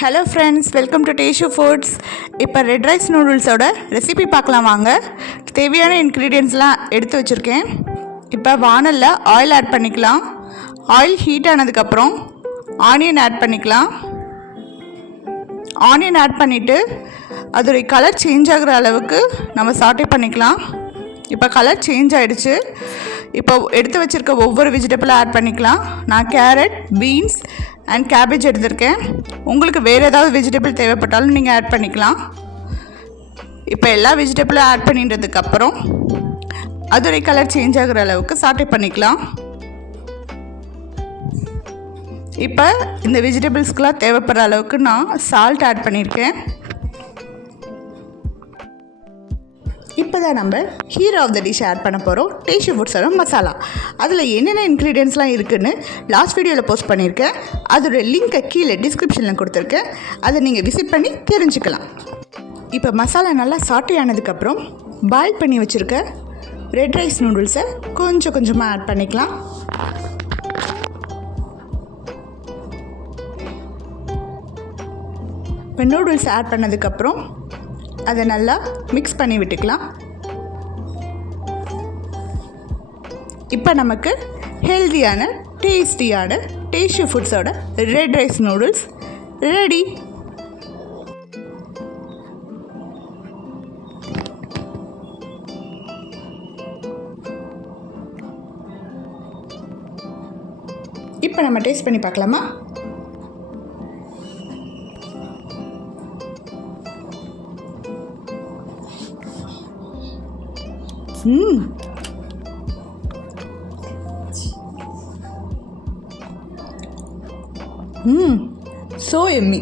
Hello friends, welcome to dash foods. இப்போ red rice நூடுல்ஸோட recipe பார்க்கலாம் வாங்க. தேவையான இன்க்ரீடியன்ட்ஸ்லாம் எடுத்து வச்சுருக்கேன். இப்போ வானலில் ஆயில் ஆட் பண்ணிக்கலாம். ஆயில் ஹீட் ஆனதுக்கப்புறம் ஆனியன் ஆட் பண்ணிக்கலாம். ஆனியன் ஆட் பண்ணிவிட்டு அதோடைய கலர் சேஞ்ச் ஆகிற அளவுக்கு நம்ம சாட்டே பண்ணிக்கலாம். இப்போ கலர் சேஞ்ச் ஆகிடுச்சு. இப்போ எடுத்து வச்சுருக்க ஒவ்வொரு வெஜிடபிளாக ஆட் பண்ணிக்கலாம். நான் கேரட், பீன்ஸ் அண்ட் கேபேஜ் எடுத்திருக்கேன். உங்களுக்கு வேறு ஏதாவது வெஜிடபிள் தேவைப்பட்டாலும் நீங்கள் ஆட் பண்ணிக்கலாம். இப்போ எல்லா வெஜிடபிளும் ஆட் பண்ணிட்டதுக்கப்புறம் அதோடைய கலர் சேஞ்ச் ஆகிற அளவுக்கு சாட்டே பண்ணிக்கலாம். இப்போ இந்த வெஜிடபிள்ஸ்க்கெலாம் தேவைப்படுற அளவுக்கு நான் சால்ட் ஆட் பண்ணியிருக்கேன். இப்போ தான் நம்ம hero of the dish add பண்ண போகிறோம், டேஷு ஃபுட்ஸோட மசாலா. அதில் என்னென்ன இன்க்ரீடியன்ட்ஸ்லாம் இருக்குதுன்னு லாஸ்ட் வீடியோவில் போஸ்ட் பண்ணியிருக்கேன். அதோட லிங்க்கை கீழே டிஸ்கிரிப்ஷனில் கொடுத்துருக்கேன். அதை நீங்கள் விசிட் பண்ணி தெரிஞ்சுக்கலாம். இப்போ மசாலா நல்லா சாட்டே ஆனதுக்கப்புறம் பாயில் பண்ணி வச்சுருக்க ரெட் ரைஸ் நூடுல்ஸை கொஞ்சம் கொஞ்சமாக ஆட் பண்ணிக்கலாம். இப்போ நூடுல்ஸ் ஆட் பண்ணதுக்கப்புறம் அதை நல்லா மிக்ஸ் பண்ணி விட்டுக்கலாம். இப்போ நமக்கு ஹெல்தியான டேஸ்டியான டேஷு ஃபுட்ஸோட ரெட் ரைஸ் நூடுல்ஸ் ரெடி. இப்போ நம்ம டேஸ்ட் பண்ணி பார்க்கலாமா? So yummy.